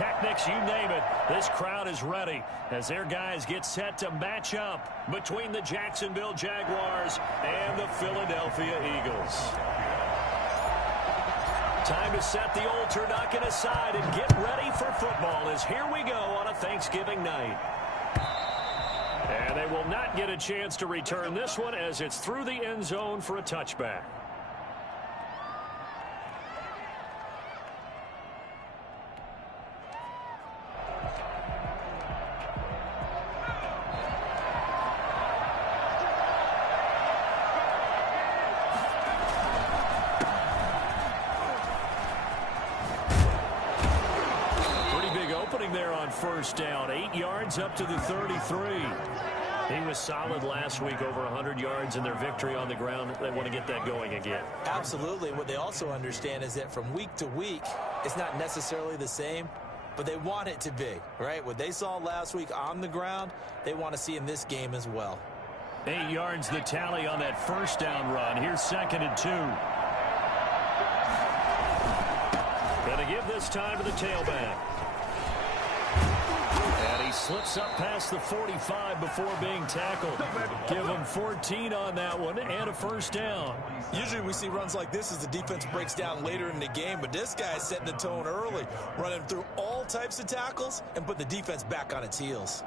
pyrotechnics, you name it. This crowd is ready as their guys get set to match up between the Jacksonville Jaguars and the Philadelphia Eagles. Time to set the old turducken aside and get ready for football as here we go on a Thanksgiving night. And they will not get a chance to return this one as it's through the end zone for a touchback. There on first down, 8 yards up to the 33. He was solid last week, over 100 yards in their victory on the ground. They want to get that going again. Absolutely. What they also understand is that from week to week, it's not necessarily the same, but they want it to be, right? What they saw last week on the ground, they want to see in this game as well. 8 yards the tally on that first down run. Here's 2nd and 2. Going to give this time to the tailback. And he slips up past the 45 before being tackled. Give him 14 on that one and a first down. Usually we see runs like this as the defense breaks down later in the game, but this guy's setting the tone early, running through all types of tackles and put the defense back on its heels.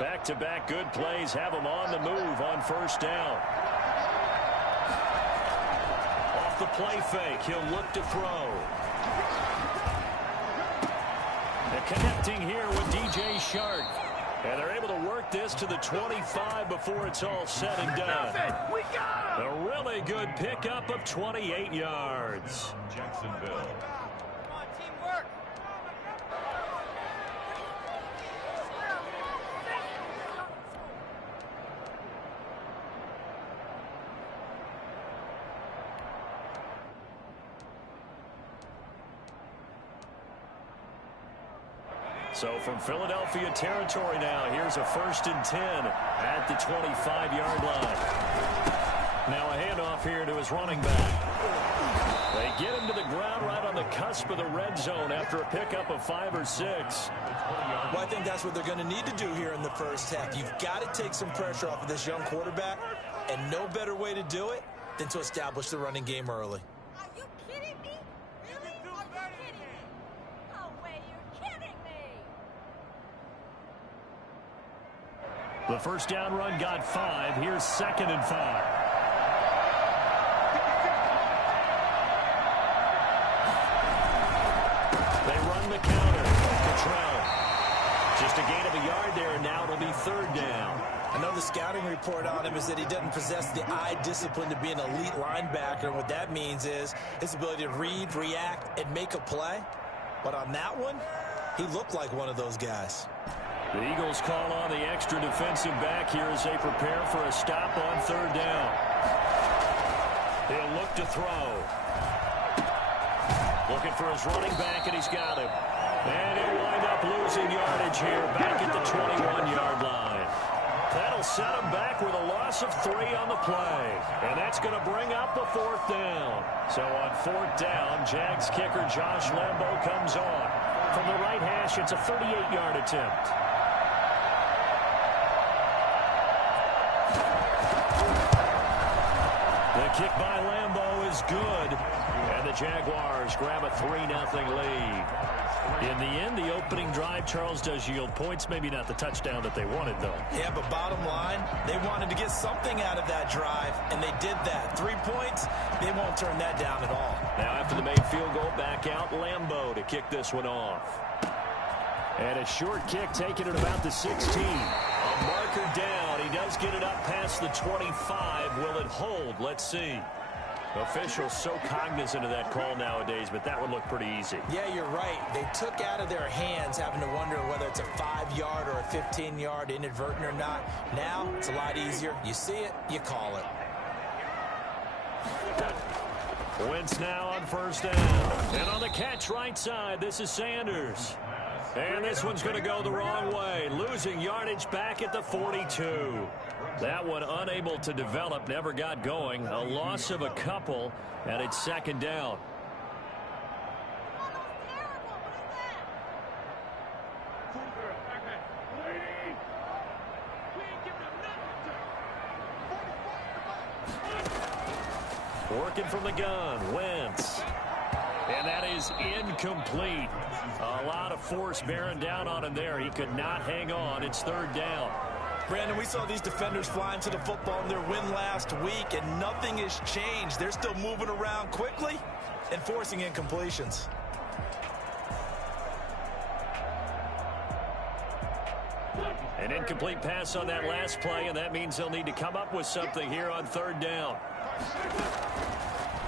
Back-to-back good plays have him on the move on first down. Off the play fake, he'll look to throw. And connecting here with DJ Shark. And they're able to work this to the 25 before it's all said and done. A really good pickup of 28 yards. Jacksonville. So from Philadelphia territory now, here's a 1st and 10 at the 25-yard line. Now a handoff here to his running back. They get him to the ground right on the cusp of the red zone after a pickup of 5 or 6. Well, I think that's what they're going to need to do here in the first half. You've got to take some pressure off of this young quarterback, and no better way to do it than to establish the running game early. The first down run got 5. Here's 2nd and 5. They run the counter. Cottrell. Just a gain of a yard there, and now it'll be 3rd down. I know the scouting report on him is that he doesn't possess the eye discipline to be an elite linebacker. And what that means is his ability to read, react, and make a play. But on that one, he looked like one of those guys. The Eagles call on the extra defensive back here as they prepare for a stop on 3rd down. He'll look to throw. Looking for his running back, and he's got him. And he'll wind up losing yardage here back at the 21-yard line. That'll set him back with a loss of 3 on the play. And that's going to bring up the 4th down. So on 4th down, Jags kicker Josh Lambo comes on. From the right hash, it's a 38-yard attempt. The kick by Lambo is good, and the Jaguars grab a 3-0 lead. In the end, the opening drive, Charles, does yield points. Maybe not the touchdown that they wanted, though. Yeah, but bottom line, they wanted to get something out of that drive, and they did that. 3 points, they won't turn that down at all. Now after the made field goal, back out Lambo to kick this one off. And a short kick taken at about the 16. A marker down. He does get it up past the 25. Will it hold? Let's see. Officials so cognizant of that call nowadays, but that would look pretty easy. Yeah, you're right. They took out of their hands having to wonder whether it's a 5-yard or a 15-yard inadvertent or not. Now, it's a lot easier. You see it, you call it. Wentz now on first down. And on the catch right side, this is Sanders. And this one's going to go the wrong way. Losing yardage back at the 42. That one unable to develop, never got going. A loss of a couple, and it's second down. Working from the gun, Wentz. And that is incomplete. A lot of force bearing down on him there. He could not hang on. It's third down. Brandon, we saw these defenders flying to the football in their win last week, and nothing has changed. They're still moving around quickly and forcing incompletions. An incomplete pass on that last play, and that means they'll need to come up with something here on third down.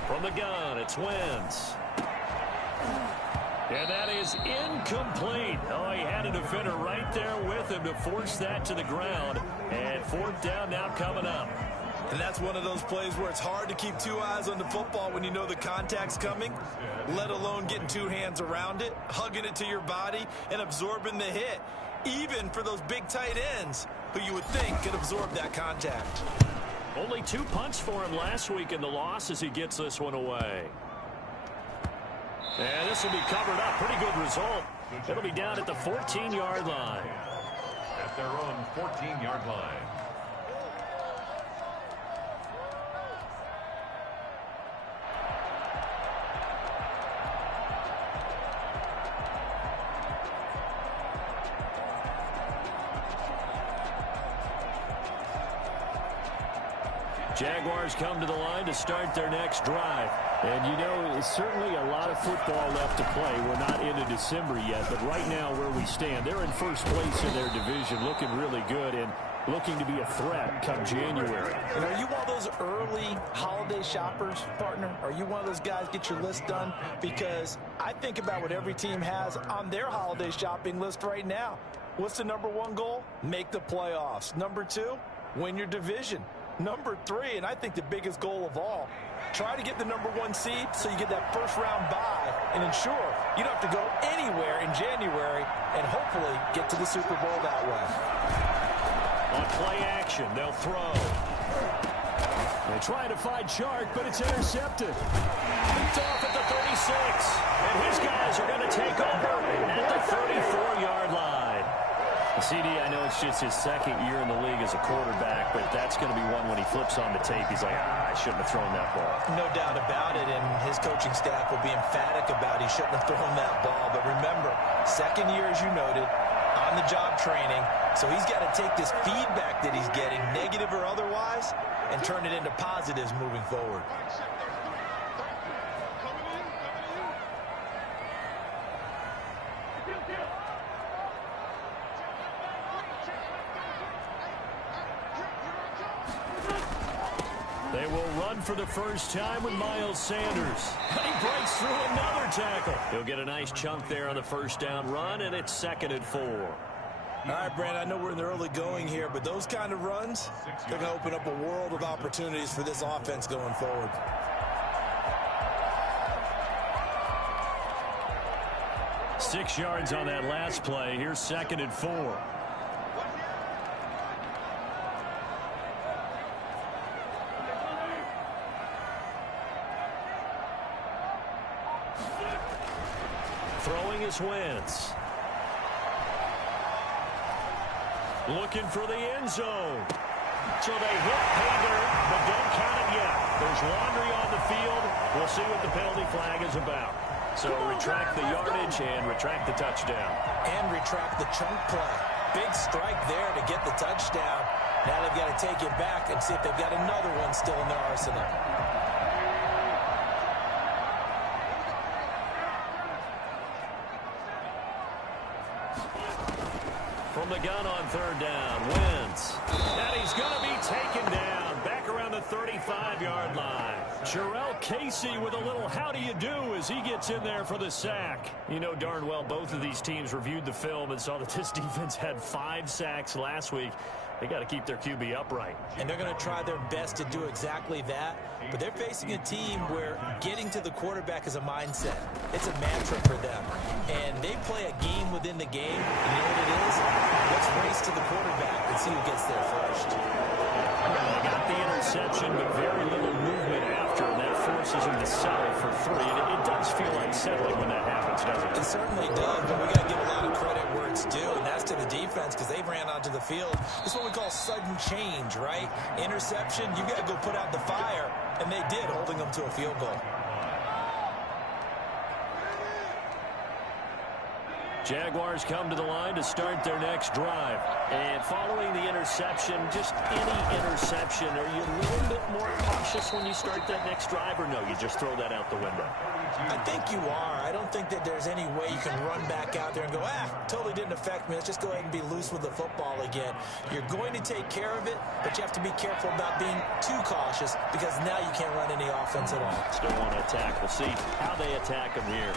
From the gun, it's Wentz. And that is incomplete. Oh, he had a defender right there with him to force that to the ground. And fourth down now coming up. And that's one of those plays where it's hard to keep two eyes on the football when you know the contact's coming, let alone getting two hands around it, hugging it to your body, and absorbing the hit, even for those big tight ends who you would think could absorb that contact. Only 2 punts for him last week in the loss as he gets this one away. And this will be covered up. Pretty good result. It'll be down at the 14-yard line. At their own 14-yard line. Jaguars come to the line to start their next drive. And, you know, it's certainly a lot of football left to play. We're not into December yet, but right now where we stand, they're in first place in their division, looking really good and looking to be a threat come January. And are you one of those early holiday shoppers, partner? Are you one of those guys get your list done? Because I think about what every team has on their holiday shopping list right now. What's the number one goal? Make the playoffs. Number 2, win your division. Number 3, and I think the biggest goal of all, try to get the number 1 seed so you get that first round bye and ensure you don't have to go anywhere in January and hopefully get to the Super Bowl that way. On play action, they'll throw. They try to find Chark, but it's intercepted. Picked off at the 36. And his guys are going to take over at the 34-yard line. CD, I know it's just his second year in the league as a quarterback, but that's going to be one when he flips on the tape. He's like, I shouldn't have thrown that ball. No doubt about it, and his coaching staff will be emphatic about he shouldn't have thrown that ball. But remember, second year, as you noted, on-the-job training, so he's got to take this feedback that he's getting, negative or otherwise, and turn it into positives moving forward. They will run for the first time with Miles Sanders. And he breaks through another tackle. He'll get a nice chunk there on the first down run, and it's 2nd and 4. All right, Brandon, I know we're in the early going here, but those kind of runs, they're going to open up a world of opportunities for this offense going forward. Six yards on that last play. Here's 2nd and 4. Throwing is Wentz. Looking for the end zone. So they hit Hager, but don't count it yet. There's laundry on the field. We'll see what the penalty flag is about. So retract the yardage and retract the touchdown. And retract the chunk play. Big strike there to get the touchdown. Now they've got to take it back and see if they've got another one still in their arsenal. From the gun on third down, Wentz. And he's going to be taken down back around the 35-yard line. Jarrell Casey with a little how do you do as he gets in there for the sack. You know darn well both of these teams reviewed the film and saw that this defense had 5 sacks last week. They got to keep their QB upright. And they're going to try their best to do exactly that. But they're facing a team where getting to the quarterback is a mindset. It's a mantra for them. And they play a game within the game. And you know what it is? Let's race to the quarterback and see who gets there first. They got the interception, but very little movement after, and that forces them to settle for 3. And it does feel like settling when that happens, doesn't it? It certainly does, but we got to give a lot of credit where it's due, and that's to the defense because they ran onto the field. It's what we call sudden change, right? Interception, you got to go put out the fire, and they did, holding them to a field goal. Jaguars come to the line to start their next drive. And following the interception, just any interception, are you a little bit more cautious when you start that next drive, or no, you just throw that out the window? I think you are. I don't think that there's any way you can run back out there and go, totally didn't affect me. Let's just go ahead and be loose with the football again. You're going to take care of it, but you have to be careful about being too cautious because now you can't run any offense at all. Still want to attack. We'll see how they attack them here.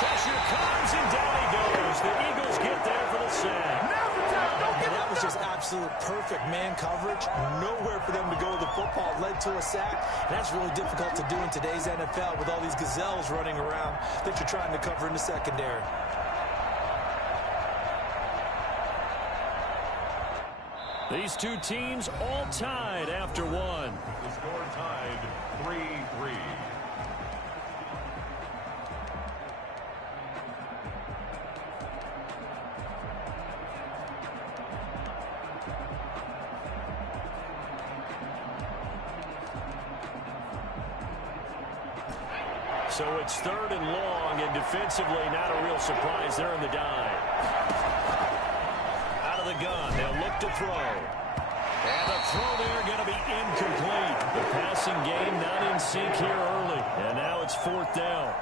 Pressure comes, and down he goes. The Eagles get there for the sack. And that was just absolute perfect man coverage. Nowhere for them to go with the football. Led to a sack. And that's really difficult to do in today's NFL with all these gazelles running around that you're trying to cover in the secondary. These two teams all tied after one. The score tied 3-3. So it's 3rd and long, and defensively not a real surprise there in the dive. Out of the gun, they'll look to throw. And the throw there going to be incomplete. The passing game not in sync here early, and now it's 4th down.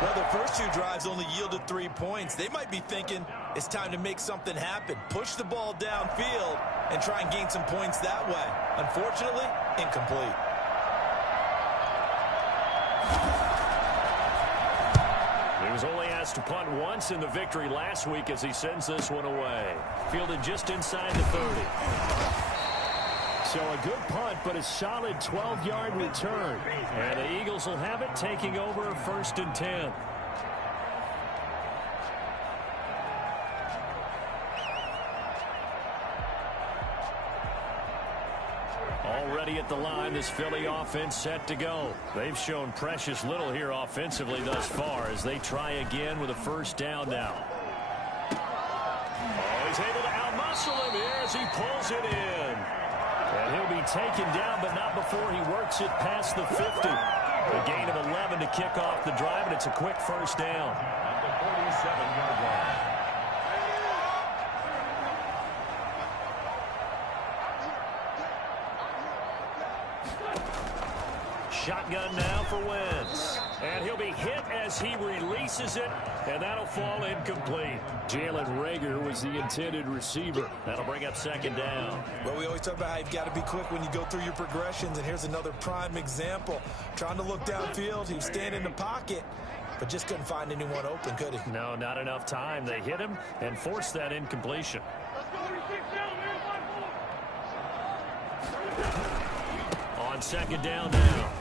Well, the first 2 drives only yielded 3 points. They might be thinking it's time to make something happen. Push the ball downfield and try and gain some points that way. Unfortunately, incomplete. He was only asked to punt once in the victory last week as he sends this one away. Fielded just inside the 30. So a good punt, but a solid 12-yard return. And the Eagles will have it, taking over 1st and 10. Already at the line, this Philly offense set to go. They've shown precious little here offensively thus far as they try again with a 1st down now. Oh, he's able to outmuscle him here as he pulls it in. And he'll be taken down, but not before he works it past the 50. A gain of 11 to kick off the drive, and it's a quick 1st down. At the 47-yard line. Shotgun now for Wentz. And he'll be hit as he releases it, and that'll fall incomplete. Jalen Reagor was the intended receiver. That'll bring up 2nd down. Well, we always talk about how you've got to be quick when you go through your progressions, and here's another prime example. Trying to look downfield, he was standing in the pocket, but just couldn't find anyone open, could he? No, not enough time. They hit him and forced that incompletion. On 2nd down now.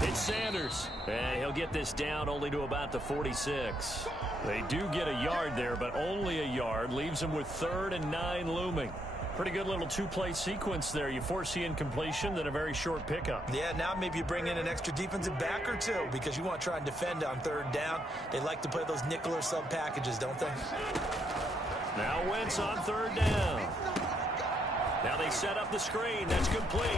It's Sanders, and he'll get this down only to about the 46. They do get a yard there, but only a yard. Leaves them with 3rd and 9 looming. Pretty good little 2-play sequence there. You force the incompletion, then a very short pickup. Yeah, now maybe you bring in an extra defensive back or 2 because you want to try and defend on 3rd down. They like to play those nickel or sub packages, don't they? Now Wentz on 3rd down. Now they set up the screen. That's complete.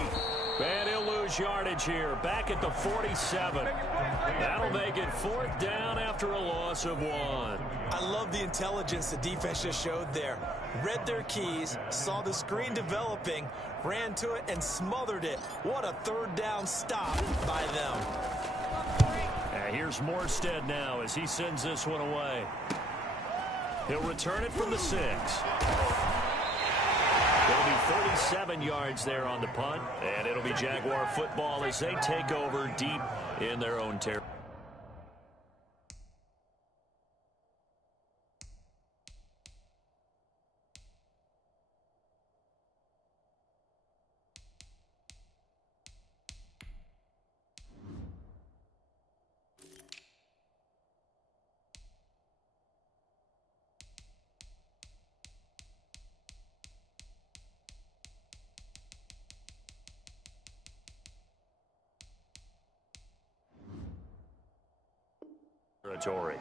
And he'll lose yardage here. Back at the 47. That'll make it 4th down after a loss of 1. I love the intelligence the defense just showed there. Read their keys, saw the screen developing, ran to it, and smothered it. What a 3rd down stop by them. And here's Morstead now as he sends this one away. He'll return it from the 6. It'll be 37 yards there on the punt, and it'll be Jaguar football as they take over deep in their own territory. Territory.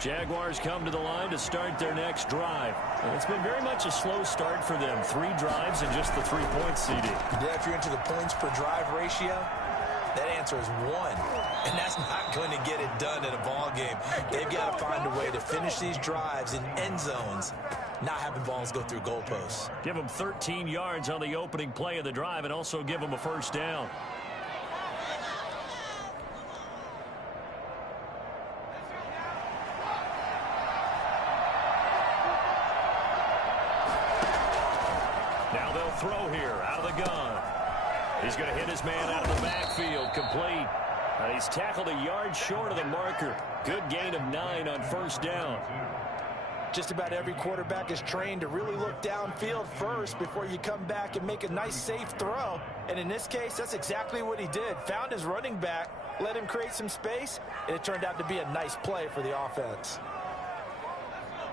Jaguars come to the line to start their next drive. And it's been very much a slow start for them. 3 drives and just the 3-point seeding. Yeah, if you're into the points per drive ratio, that answer is 1. And that's not going to get it done in a ball game. They've got to find a way to finish these drives in end zones, not having balls go through goalposts. Give them 13 yards on the opening play of the drive and also give them a first down. Now they'll throw here out of the gun. He's going to hit his man out of the backfield, complete. And he's tackled a yard short of the marker. Good gain of 9 on first down. Just about every quarterback is trained to really look downfield first before you come back and make a nice, safe throw. And in this case, that's exactly what he did. Found his running back, let him create some space, and it turned out to be a nice play for the offense.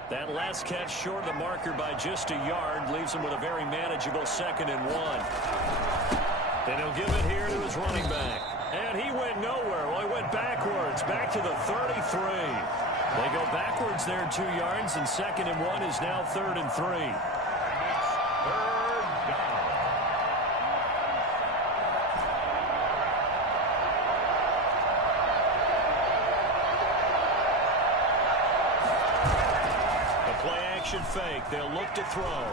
That last catch short of the marker by just a yard leaves him with a very manageable 2nd and 1. Then he'll give it here to his running back. And he went nowhere. Well, he went backwards, back to the 33. They go backwards there 2 yards, and 2nd and 1 is now 3rd and 3. Third down. The play action fake. They'll look to throw.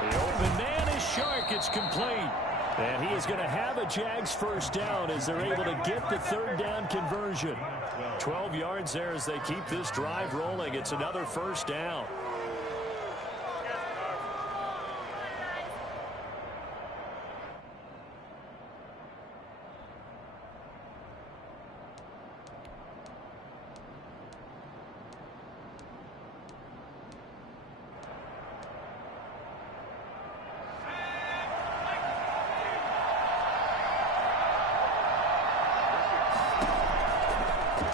The open man is Shark. It's complete. And he is going to have a Jags first down as they're able to get the 3rd down conversion. 12 yards there as they keep this drive rolling. It's another first down.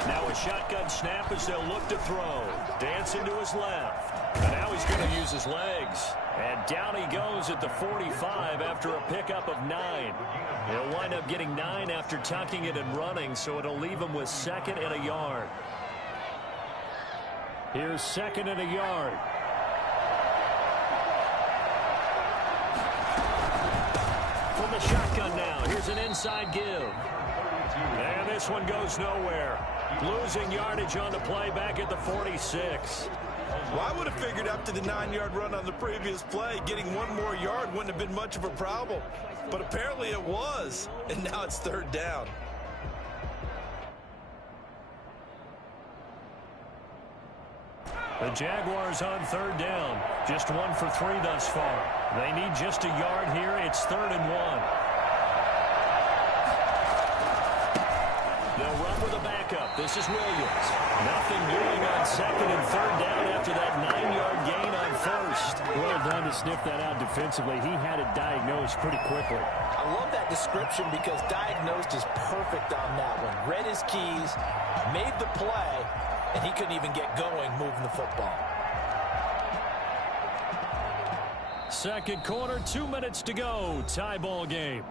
Now a shotgun snap as they'll look to throw. Dancing to his left. And now he's going to use his legs. And down he goes at the 45 after a pickup of 9. He'll wind up getting 9 after tucking it and running, so it'll leave him with 2nd and a yard. Here's 2nd and a yard. From the shotgun now. Here's an inside give. And this one goes nowhere. Losing yardage on the play back at the 46. Well, I would have figured after the 9-yard run on the previous play, getting 1 more yard wouldn't have been much of a problem. But apparently it was, and now it's 3rd down. The Jaguars on 3rd down. Just 1 for 3 thus far. They need just a yard here. It's 3rd and 1. They'll run with a backup. This is Williams. Nothing doing on 2nd and 3rd down after that 9-yard gain on 1st. Well done to sniff that out defensively. He had it diagnosed pretty quickly. I love that description because diagnosed is perfect on that one. Read his keys, made the play, and he couldn't even get going moving the football. Second quarter, 2 minutes to go. Tie ball game.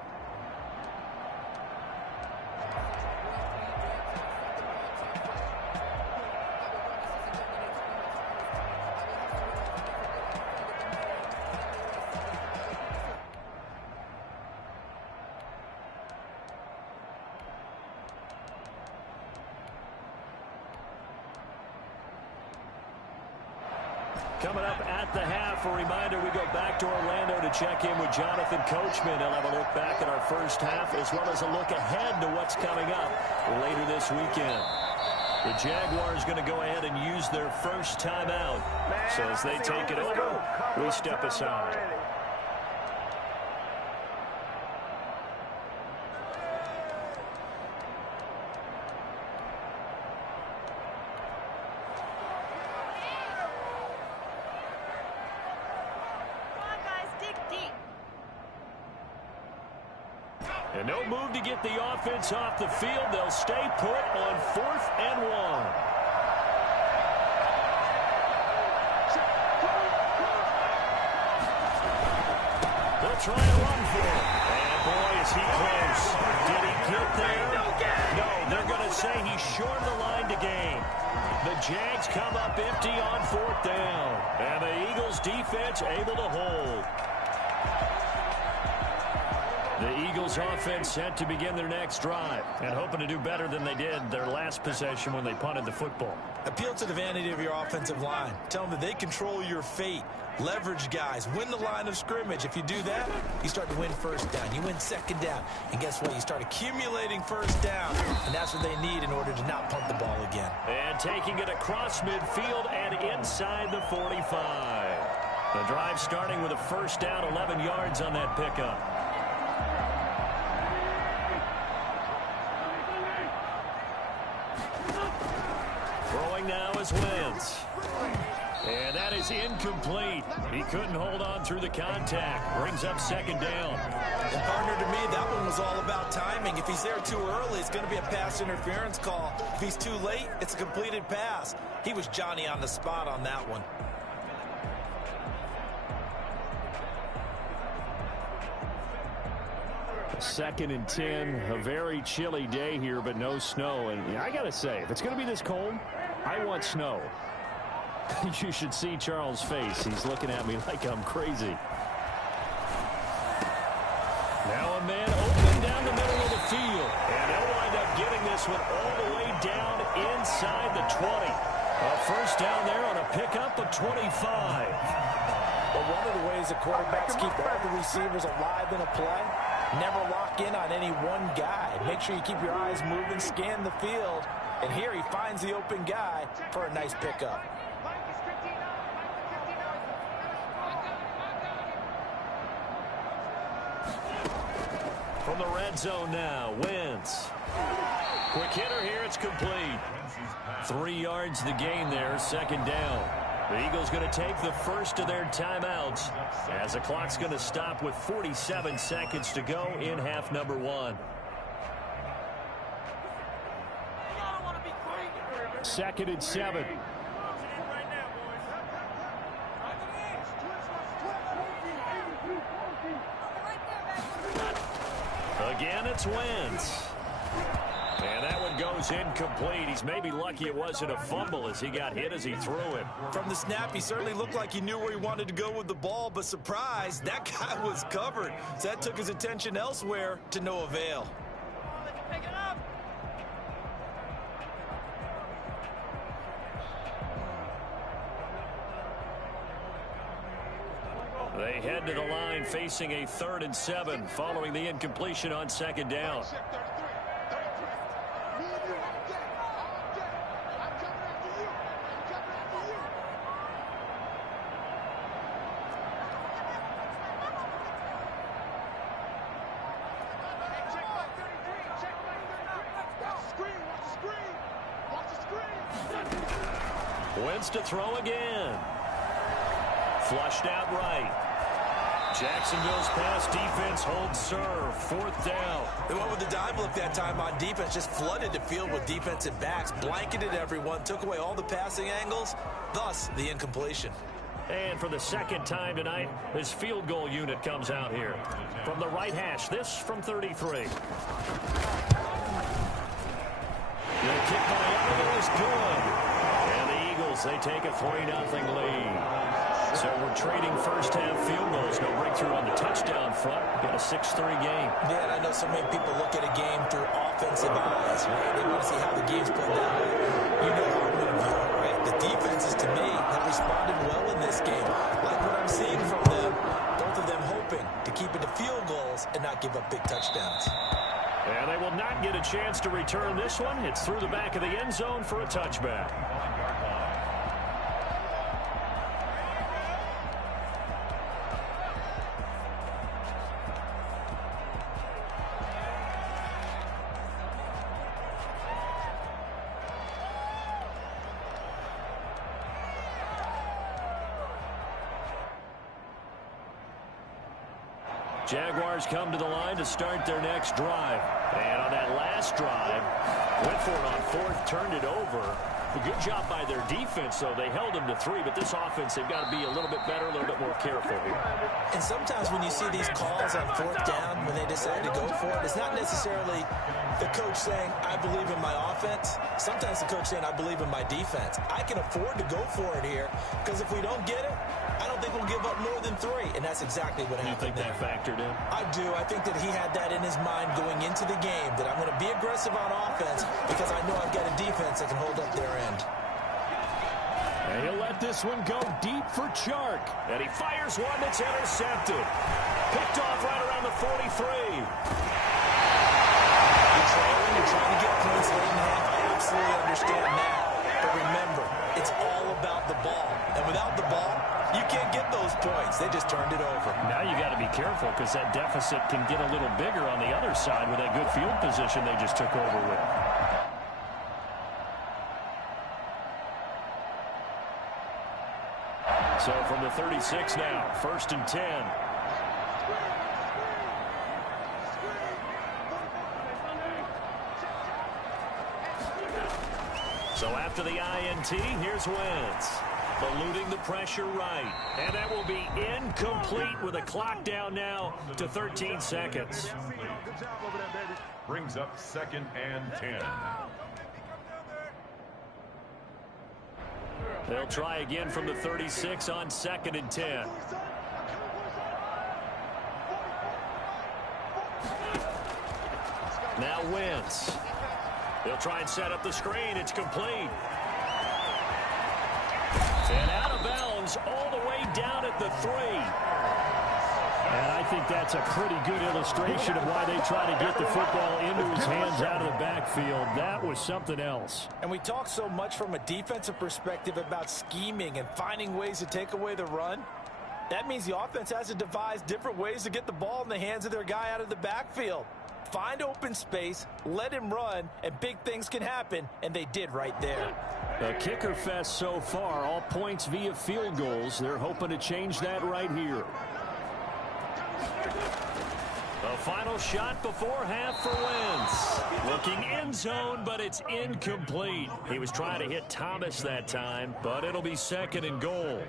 Coming up at the half, a reminder, we go back to Orlando to check in with Jonathan Coachman. He'll have a look back at our first half as well as a look ahead to what's coming up later this weekend. The Jaguars going to go ahead and use their first timeout. So as they take it over, we step aside. And no move to get the offense off the field. They'll stay put on 4th and 1. They'll try to run for it. And boy, is he close. Did he get there? No, they're going to say he's short of the line to gain. The Jags come up empty on 4th down. And the Eagles defense able to hold. The Eagles offense set to begin their next drive and hoping to do better than they did their last possession when they punted the football. Appeal to the vanity of your offensive line. Tell them that they control your fate. Leverage guys. Win the line of scrimmage. If you do that, you start to win first down. You win 2nd down. And guess what? You start accumulating first down. And that's what they need in order to not punt the ball again. And taking it across midfield and inside the 45. The drive starting with a first down, 11 yards on that pickup. Throwing now is Wentz. And that is incomplete. He couldn't hold on through the contact. Brings up 2nd down. And partner, to me, that one was all about timing. If he's there too early, it's going to be a pass interference call. If he's too late, it's a completed pass. He was Johnny on the spot on that one. Second and 10, a very chilly day here, but no snow. And I got to say, if it's going to be this cold, I want snow. You should see Charles' face. He's looking at me like I'm crazy. Now a man open down the middle of the field. And they'll wind up getting this one all the way down inside the 20. A first down there on a pickup of 25. But one of the ways that quarterbacks keep all the receivers alive in a play, never lock in on any one guy. Make sure you keep your eyes moving, scan the field. And here he finds the open guy for a nice pickup. From the red zone now, Wentz. Quick hitter here, it's complete. 3 yards the gain there, 2nd down. The Eagles going to take the first of their timeouts as the clock's going to stop with 47 seconds to go in half number 1. 2nd and 7. Again, it's Wentz. And that one goes incomplete. He's maybe lucky it wasn't a fumble as he got hit as he threw it. From the snap, he certainly looked like he knew where he wanted to go with the ball, but surprise, that guy was covered. So that took his attention elsewhere to no avail. They head to the line facing a 3rd and 7 following the incompletion on 2nd down. Wentz to throw again. Flushed out right. Jacksonville's pass defense holds serve. 4th down. They went with the dive look that time on defense. Just flooded the field with defensive backs. Blanketed everyone. Took away all the passing angles. Thus, the incompletion. And for the 2nd time tonight, this field goal unit comes out here. From the right hash, this from 33. The kick by Elliott is good. And the Eagles, they take a 3-0 lead. So we're trading first-half field goals. No breakthrough on the touchdown front. Got a 6-3 game. Yeah, and I know so many people look at a game through offensive eyes, right? They want to see how the game's played that way. You know how I'm going to view it, right? The defenses, to me, have responded well in this game. Like what I'm seeing from them, both of them hoping to keep it to field goals and not give up big touchdowns. And they will not get a chance to return this one. It's through the back of the end zone for a touchback. Jaguars come to the line to start their next drive. And on that last drive, went for it on fourth, turned it over. A good job by their defense, though. They held them to 3, but this offense, they've got to be a little bit better, a little bit more careful here. And sometimes when you see these calls on fourth down, when they decide to go for it, it's not necessarily the coach saying, I believe in my offense. Sometimes the coach saying, I believe in my defense. I can afford to go for it here, because if we don't get it, I don't think we'll give up more than 3. And that's exactly what happened. You think that factored in? I do. I think that he had that in his mind going into the game, that I'm going to be aggressive on offense because I know I've got a defense that can hold up their end. And he'll let this one go deep for Chark. And he fires one that's intercepted. Picked off right around the 43. You're trailing, you're trying to get points late in the half. I absolutely understand that. But remember, it's all about the ball. And without the ball, you can't get those points. They just turned it over. Now you got to be careful because that deficit can get a little bigger on the other side with that good field position they just took over with. So from the 36 now, 1st and 10. So after the INT, here's Wentz. Eluding the pressure right. And that will be incomplete with a clock down now to 13 seconds. Good job over there, baby. Brings up 2nd and 10. They'll try again from the 36 on 2nd and 10. Now Wentz. They'll try and set up the screen. It's complete. And out of bounds all the way down at the 3. And I think that's a pretty good illustration of why they try to get the football into his hands out of the backfield. That was something else. And we talk so much from a defensive perspective about scheming and finding ways to take away the run. That means the offense has to devise different ways to get the ball in the hands of their guy out of the backfield. Find open space, let him run, and big things can happen, and they did right there. A kicker fest so far, all points via field goals. They're hoping to change that right here. The final shot before half for Wentz. Looking end zone, but it's incomplete. He was trying to hit Thomas that time, but it'll be 2nd and goal.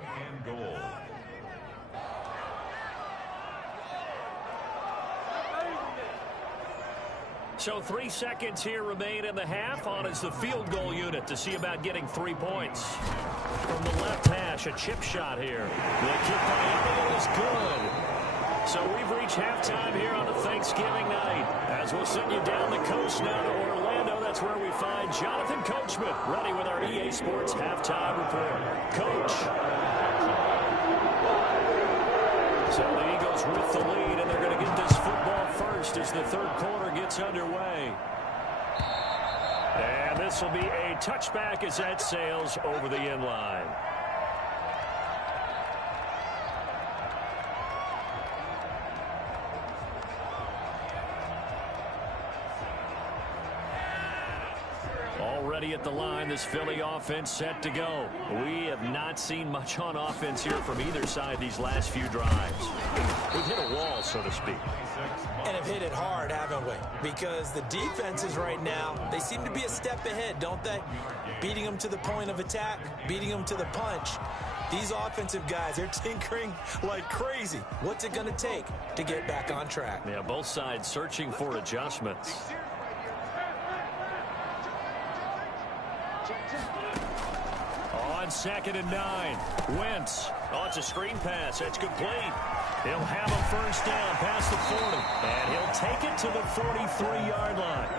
So 3 seconds here remain in the half. On is the field goal unit to see about getting 3 points. From the left hash, a chip shot here. The kick by Elliott is good. So we've reached halftime here on a Thanksgiving night. As we'll send you down the coast now to Orlando, that's where we find Jonathan Coachman, ready with our EA Sports halftime report. Coach. So the Eagles with the lead, and they're going to get this football first as the 3rd quarter gets underway. And this will be a touchback as that sails over the end line. Already at the line, this Philly offense set to go. We have not seen much on offense here from either side these last few drives. We've hit a wall, so to speak. And have hit it hard, haven't we? Because the defenses right now, they seem to be a step ahead, don't they? Beating them to the point of attack, beating them to the punch. These offensive guys, they're tinkering like crazy. What's it going to take to get back on track? Yeah, both sides searching for adjustments. On 2nd and 9, Wentz Oh, it's a screen pass. That's complete. He'll have a first down past the 40. And he'll take it to the 43-yard line.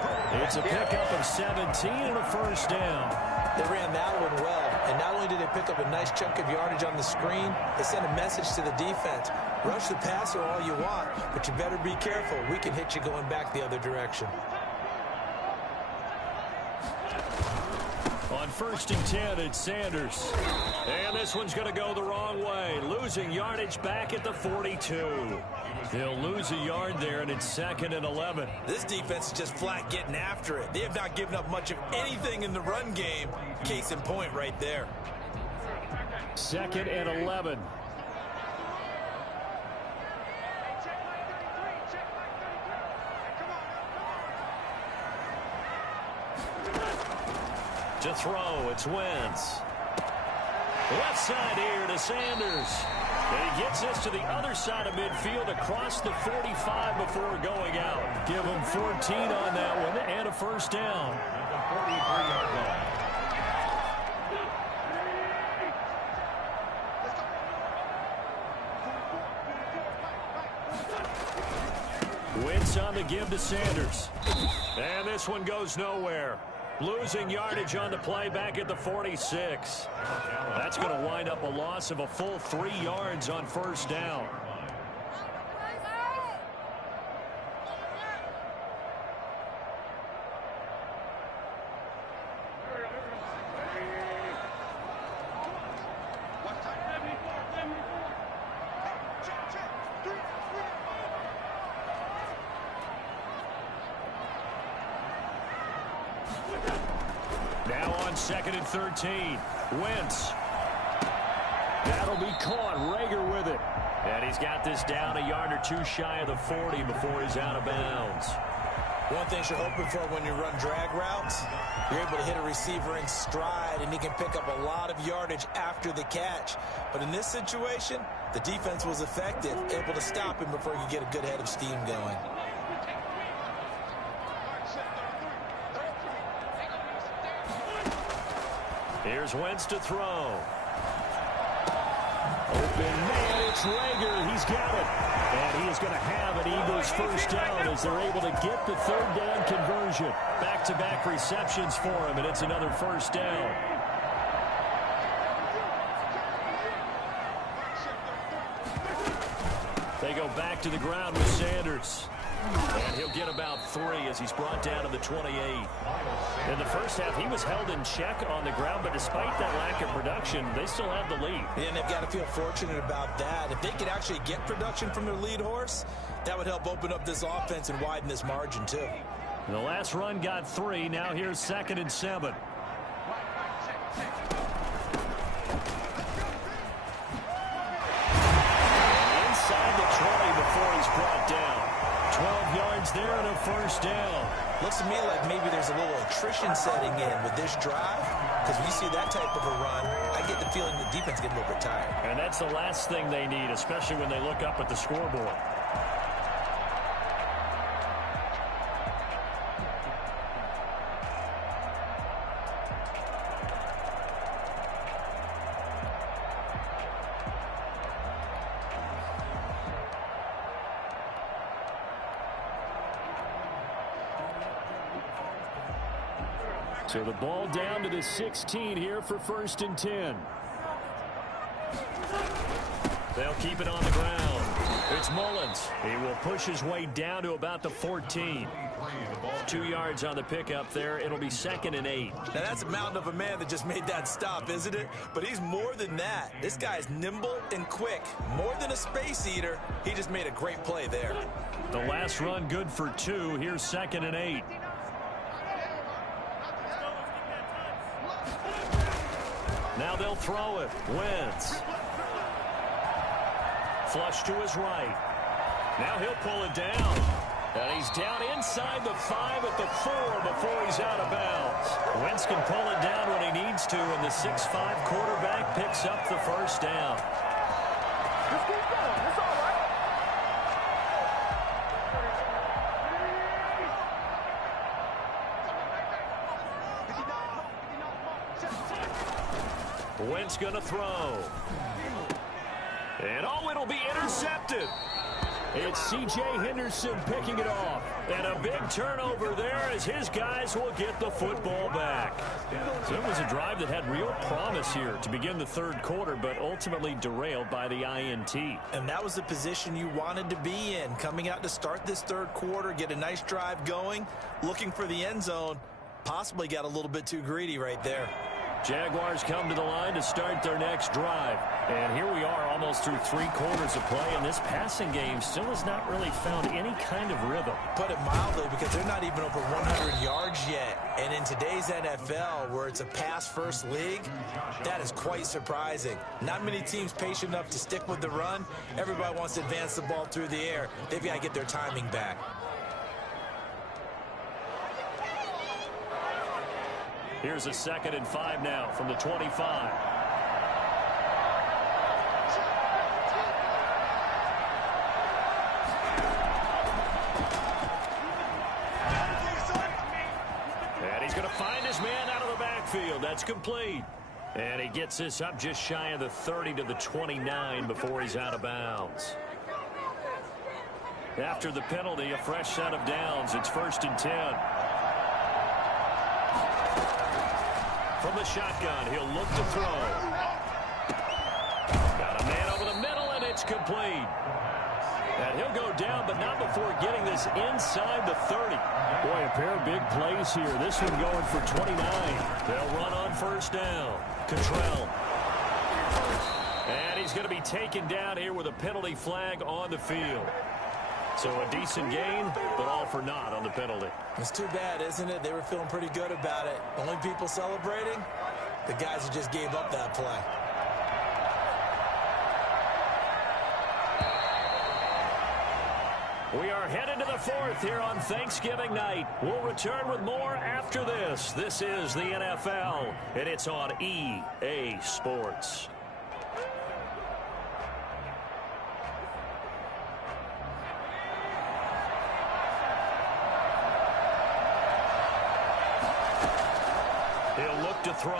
It's a pickup of 17 and a first down. They ran that one well. And not only did they pick up a nice chunk of yardage on the screen, they sent a message to the defense. Rush the passer all you want, but you better be careful. We can hit you going back the other direction. On 1st and 10, it's Sanders. And this one's going to go the wrong way. Losing yardage back at the 42. They'll lose a yard there, and it's 2nd and 11. This defense is just flat getting after it. They have not given up much of anything in the run game. Case in point right there. 2nd and 11. To throw, it's Wentz. Left side here to Sanders. And he gets this to the other side of midfield across the 45 before going out. Give him 14 on that one and a first down. Wentz on the give to Sanders. And this one goes nowhere. Losing yardage on the play back at the 46. That's going to wind up a loss of a full 3 yards on first down. Now on 2nd and 13. Wentz. That'll be caught. Rager with it. And he's got this down a yard or two shy of the 40 before he's out of bounds. One thing you're hoping for when you run drag routes, you're able to hit a receiver in stride, and he can pick up a lot of yardage after the catch. But in this situation, the defense was effective, able to stop him before you get a good head of steam going. Here's Wentz to throw. Open man, it's Rager. He's got it. And he is going to have an Eagles first down as they're able to get the 3rd down conversion. Back-to-back receptions for him, and it's another first down. They go back to the ground with Sanders. And he'll get about 3 as he's brought down to the 28. In the first half, he was held in check on the ground, but despite that lack of production, they still have the lead. Yeah, and they've got to feel fortunate about that. If they could actually get production from their lead horse, that would help open up this offense and widen this margin, too. The last run got 3. Now here's 2nd and 7. Inside the 20 before he's brought down. 12 yards there and a first down. Looks to me like maybe there's a little attrition setting in with this drive, because when you see that type of a run, I get the feeling the defense is getting a little bit tired. And that's the last thing they need, especially when they look up at the scoreboard. So the ball down to the 16 here for 1st and 10. They'll keep it on the ground. It's Mullins. He will push his way down to about the 14. 2 yards on the pickup there. It'll be 2nd and 8. Now that's a mountain of a man that just made that stop, isn't it? But he's more than that. This guy's nimble and quick. More than a space eater. He just made a great play there. The last run good for 2. Here's 2nd and 8. Now they'll throw it. Wentz. Flush to his right. Now he'll pull it down. And he's down inside the 5 at the 4 before he's out of bounds. Wentz can pull it down when he needs to, and the 6'5 quarterback picks up the first down. Just keep going. It's all right. Wentz going to throw. And it'll be intercepted. It's C.J. Henderson picking it off. And a big turnover there as his guys will get the football back. So it was a drive that had real promise here to begin the third quarter, but ultimately derailed by the INT. And that was the position you wanted to be in. Coming out to start this third quarter, get a nice drive going, looking for the end zone. Possibly got a little bit too greedy right there. Jaguars come to the line to start their next drive. And here we are almost through 3 quarters of play, and this passing game still has not really found any kind of rhythm. Put it mildly, because they're not even over 100 yards yet. And in today's NFL, where it's a pass-first league, that is quite surprising. Not many teams patient enough to stick with the run. Everybody wants to advance the ball through the air. They've got to get their timing back. Here's a 2nd and 5 now from the 25. And he's going to find his man out of the backfield. That's complete. And he gets this up just shy of the 30 to the 29 before he's out of bounds. After the penalty, a fresh set of downs. It's 1st and 10. From the shotgun, he'll look to throw. Got a man over the middle, and it's complete. And he'll go down, but not before getting this inside the 30. Boy, a pair of big plays here. This one going for 29. They'll run on 1st down. Cottrell. And he's going to be taken down here with a penalty flag on the field. So a decent gain, but all for naught on the penalty. It's too bad, isn't it? They were feeling pretty good about it. Only people celebrating, the guys who just gave up that play. We are headed to the 4th here on Thanksgiving night. We'll return with more after this. This is the NFL, and it's on EA Sports. He'll look to throw.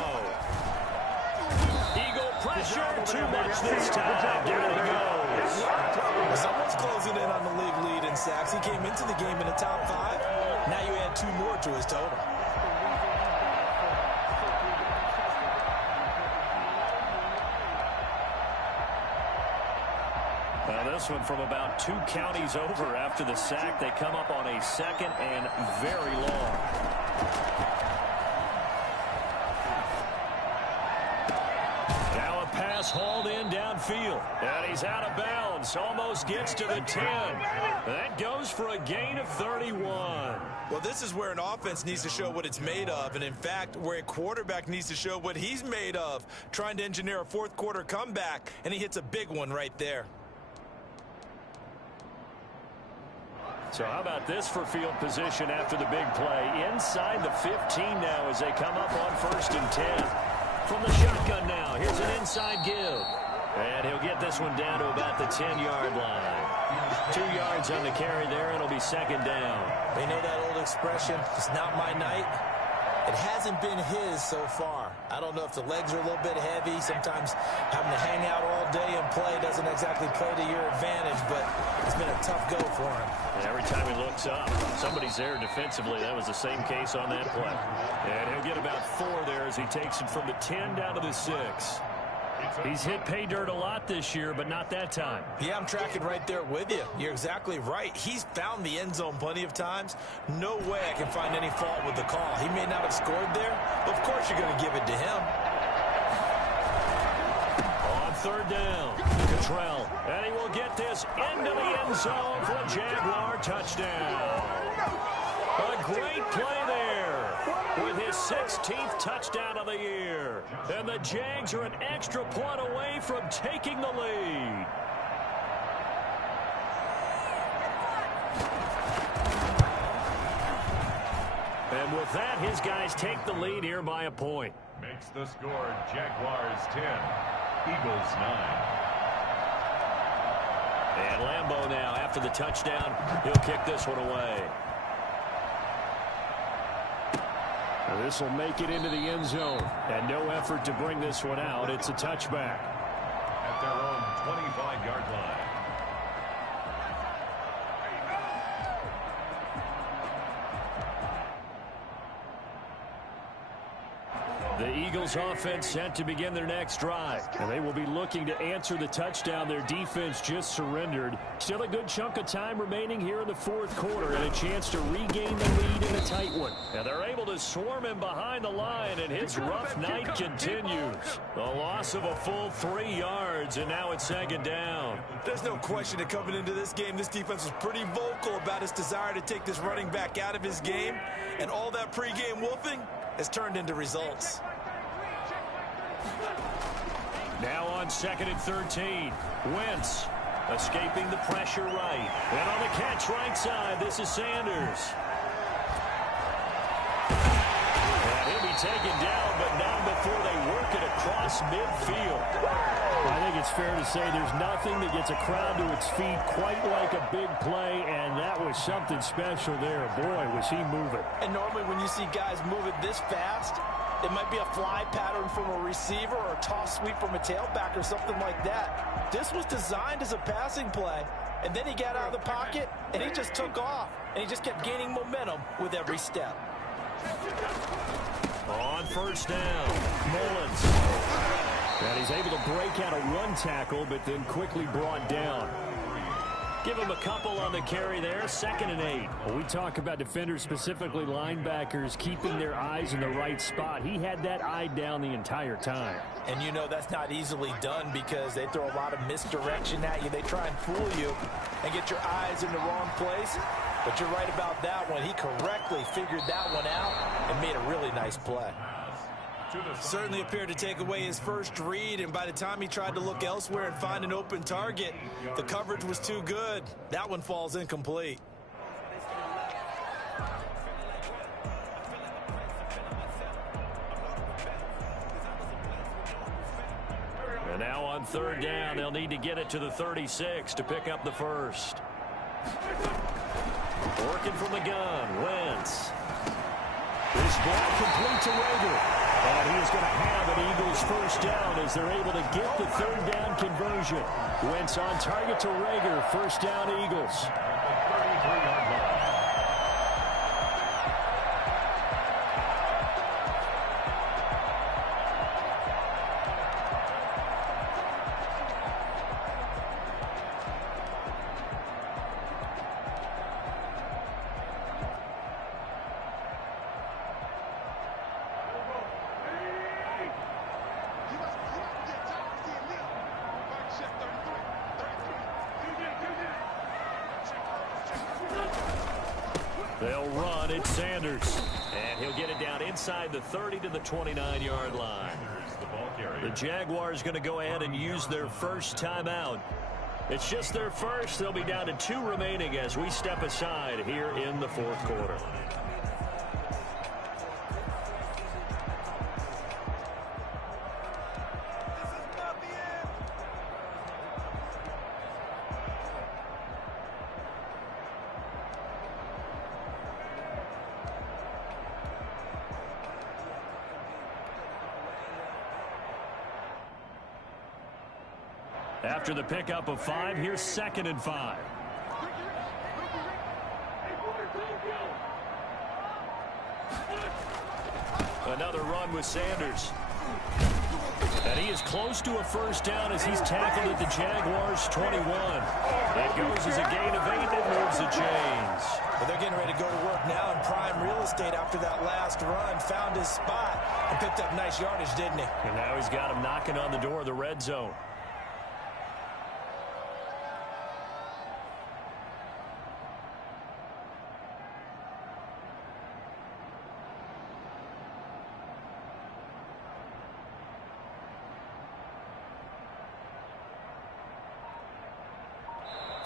Eagle pressure, too much this time. Down he goes. Someone's closing in on the league lead in sacks. He came into the game in the top 5. Now you add 2 more to his total. Now this one from about 2 counties over after the sack. They come up on a 2nd and very long. Hauled in downfield, and he's out of bounds. Almost gets to the 10. That goes for a gain of 31. Well, this is where an offense needs to show what it's made of, and in fact, where a quarterback needs to show what he's made of, trying to engineer a 4th quarter comeback, and he hits a big one right there. So how about this for field position after the big play? Inside the 15 now as they come up on 1st and 10. From the shotgun now, here's an inside give. And he'll get this one down to about the 10-yard line. 2 yards on the carry there, and it'll be 2nd down. They know that old expression, it's not my night. It hasn't been his so far. I don't know if the legs are a little bit heavy. Sometimes having to hang out all day and play doesn't exactly play to your advantage, but it's been a tough go for him. And every time he looks up, somebody's there defensively. That was the same case on that play. And he'll get about 4 there as he takes it from the 10 down to the 6. He's hit pay dirt a lot this year, but not that time. Yeah, I'm tracking right there with you. You're exactly right. He's found the end zone plenty of times. No way I can find any fault with the call. He may not have scored there, but of course you're going to give it to him. On 3rd down, Cottrell. And he will get this into the end zone for a Jaguar touchdown. A great play there with his 16th touchdown of the year. And the Jags are an extra point away from taking the lead. And with that, his guys take the lead here by a point. Makes the score Jaguars 10, Eagles 9. And Lambeau now, after the touchdown, he'll kick this one away. This will make it into the end zone. And no effort to bring this one out. It's a touchback. At their own 25-yard line. The Eagles offense set to begin their next drive. And they will be looking to answer the touchdown their defense just surrendered. Still a good chunk of time remaining here in the fourth quarter and a chance to regain the lead in a tight one. And they're able to swarm him behind the line, and his rough night continues. The loss of a full 3 yards, and now it's second down. There's no question that coming into this game, this defense was pretty vocal about its desire to take this running back out of his game. And all that pregame wolfing has turned into results. Now on 2nd and 13. Wentz escaping the pressure right. And on the catch right side, this is Sanders. And he'll be taken down, but not before they work it across midfield. I think it's fair to say there's nothing that gets a crowd to its feet quite like a big play, and that was something special there. Boy, was he moving. And normally when you see guys moving this fast, it might be a fly pattern from a receiver or a toss sweep from a tailback or something like that. This was designed as a passing play, and then he got out of the pocket, and he just took off, and he just kept gaining momentum with every step. On first down, Mullins. And he's able to break out a run tackle, but then quickly brought down. Give him a couple on the carry there, 2nd and 8. Well, we talk about defenders, specifically linebackers, keeping their eyes in the right spot. He had that eye down the entire time. And you know that's not easily done because they throw a lot of misdirection at you. They try and fool you and get your eyes in the wrong place. But you're right about that one. He correctly figured that one out and made a really nice play. Certainly appeared to take away his first read, and by the time he tried to look elsewhere and find an open target, the coverage was too good. That one falls incomplete. And now on 3rd down, they'll need to get it to the 36 to pick up the first. Working from the gun, Wentz. This ball complete to Rager. And he is going to have an Eagles first down as they're able to get the 3rd down conversion. Wentz on target to Rager. First down, Eagles. 33-yard line. They'll run. It's Sanders. And he'll get it down inside the 30 to the 29-yard line. The Jaguars going to go ahead and use their first timeout. It's just their first. They'll be down to 2 remaining as we step aside here in the fourth quarter. After the pickup of 5, here's 2nd and 5. Another run with Sanders. And he is close to a first down as he's tackled at the Jaguars' 21. It goes as a gain of 8 and moves the chains. Well, they're getting ready to go to work now in prime real estate after that last run. Found his spot and picked up nice yardage, didn't he? And now he's got him knocking on the door of the red zone.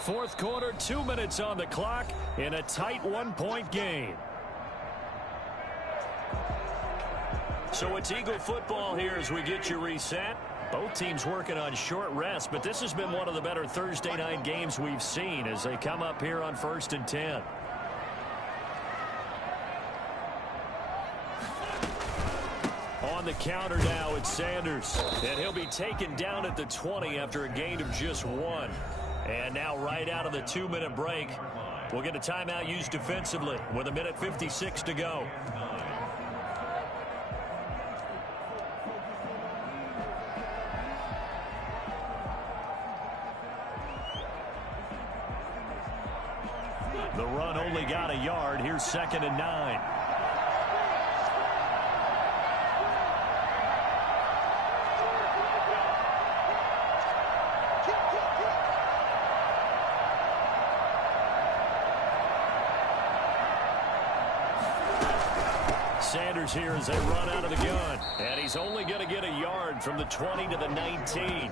Fourth quarter, 2 minutes on the clock in a tight 1-point game. So it's Eagle football here as we get you reset. Both teams working on short rest, but this has been one of the better Thursday night games we've seen as they come up here on 1st and 10. On on the counter now, it's Sanders. And he'll be taken down at the 20 after a gain of just 1. And now right out of the 2-minute break, we'll get a timeout used defensively with 1:56 to go. The run only got a yard. Here's 2nd and 9. Sanders here as they run out of the gun. And he's only going to get a yard from the 20 to the 19.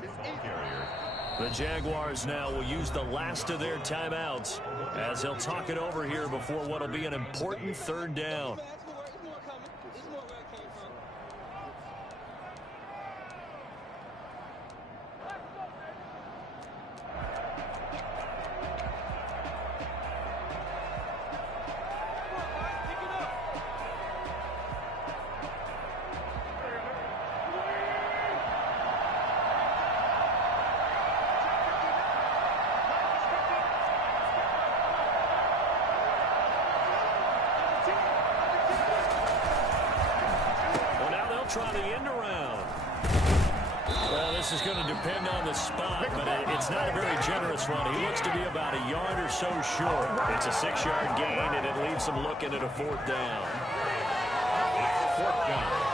The Jaguars now will use the last of their timeouts as they'll talk it over here before what will be an important 3rd down. Try the end around. Well, this is going to depend on the spot, but it's not a very generous one. He looks to be about a yard or so short. It's a 6-yard gain, and it leaves him looking at a 4th down. 4th down.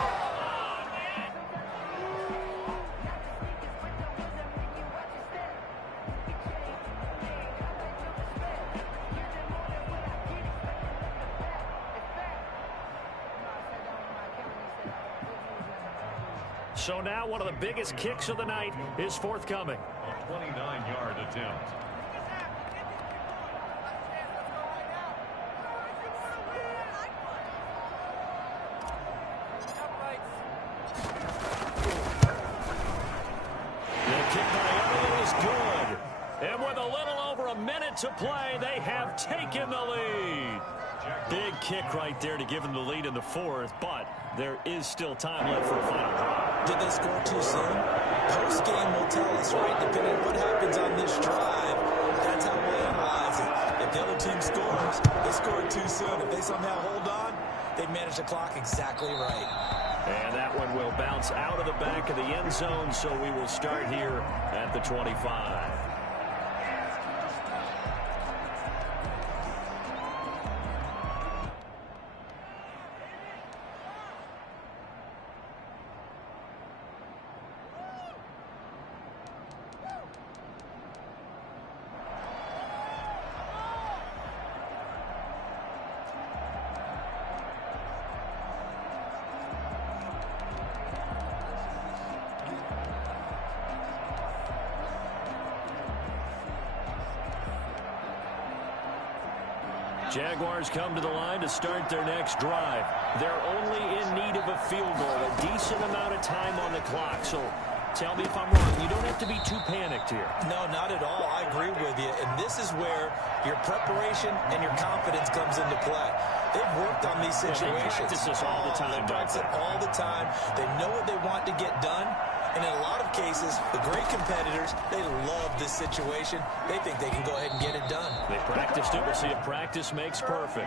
So now one of the biggest kicks of the night is forthcoming. A 29-yard attempt. The kick by Elliott is good. And with a little over a minute to play, they have taken the lead. Big kick right there to give them the lead in the 4th, but there is still time left for a final drive. Did they score too soon? Post-game will tell us, right? Depending on what happens on this drive, that's how we'll analyze it. If the other team scores, they scored too soon. If they somehow hold on, they manage the clock exactly right. And that one will bounce out of the back of the end zone, so we will start here at the 25. Jaguars come to the line to start their next drive. They're only in need of a field goal, a decent amount of time on the clock. So tell me if I'm wrong. You don't have to be too panicked here. No, not at all. I agree with you. And this is where your preparation and your confidence comes into play. They've worked on these situations. They practice this all the time. They practice it all the time. They know what they want to get done. And in a lot of cases, the great competitors, they love this situation. They think they can go ahead and get it done. They practiced it. We'll see if practice makes perfect.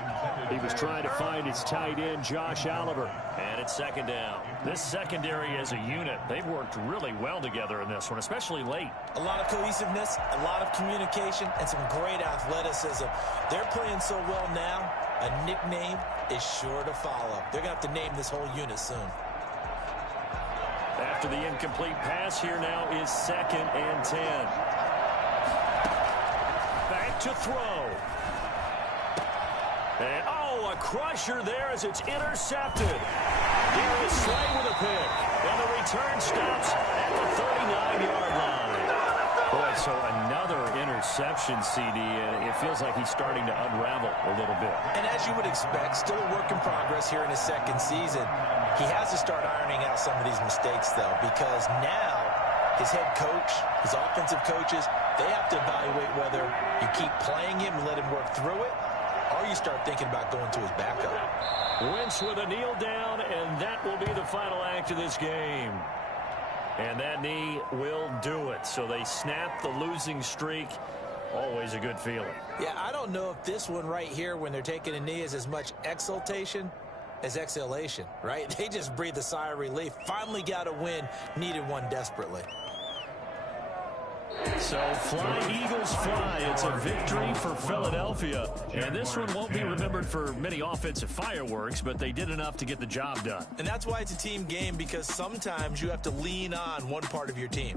He was trying to find his tight end, Josh Oliver. And it's 2nd down. This secondary as a unit, they've worked really well together in this one, especially late. A lot of cohesiveness, a lot of communication, and some great athleticism. They're playing so well now, a nickname is sure to follow. They're going to have to name this whole unit soon. After the incomplete pass, here now is 2nd and 10. Back to throw. And, a crusher there as it's intercepted. Here is Slay with a pick. And the return stops at the 39-yard line. Boy, so another interception, CD, and it feels like he's starting to unravel a little bit. And as you would expect, still a work in progress here in his 2nd season. He has to start ironing out some of these mistakes, though, because now his head coach, his offensive coaches, they have to evaluate whether you keep playing him and let him work through it, or or you start thinking about going to his backup. Wentz with a kneel down, and that will be the final act of this game. And that knee will do it. So they snap the losing streak. Always a good feeling. Yeah, I don't know if this one right here, when they're taking a knee, is as much exultation as exhalation, right? They just breathe a sigh of relief. Finally got a win, needed one desperately. So fly, Eagles, fly. It's a victory for Philadelphia. And this one won't be remembered for many offensive fireworks, but they did enough to get the job done. And that's why it's a team game, because sometimes you have to lean on one part of your team.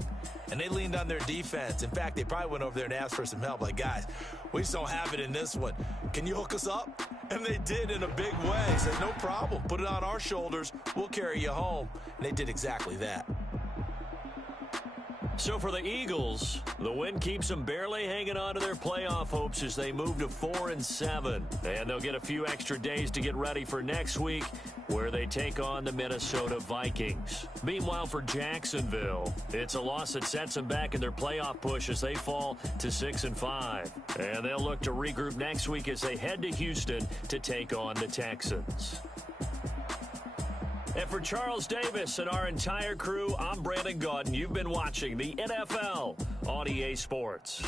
And they leaned on their defense. In fact, they probably went over there and asked for some help. Like, guys, we just don't have it in this one. Can you hook us up? And they did in a big way. Said, no problem. Put it on our shoulders. We'll carry you home. And they did exactly that. So for the Eagles, the win keeps them barely hanging on to their playoff hopes as they move to 4-7. And they'll get a few extra days to get ready for next week, where they take on the Minnesota Vikings. Meanwhile, for Jacksonville, it's a loss that sets them back in their playoff push as they fall to 6-5. And they'll look to regroup next week as they head to Houston to take on the Texans. And for Charles Davis and our entire crew, I'm Brandon Gaudin. You've been watching the NFL on EA Sports.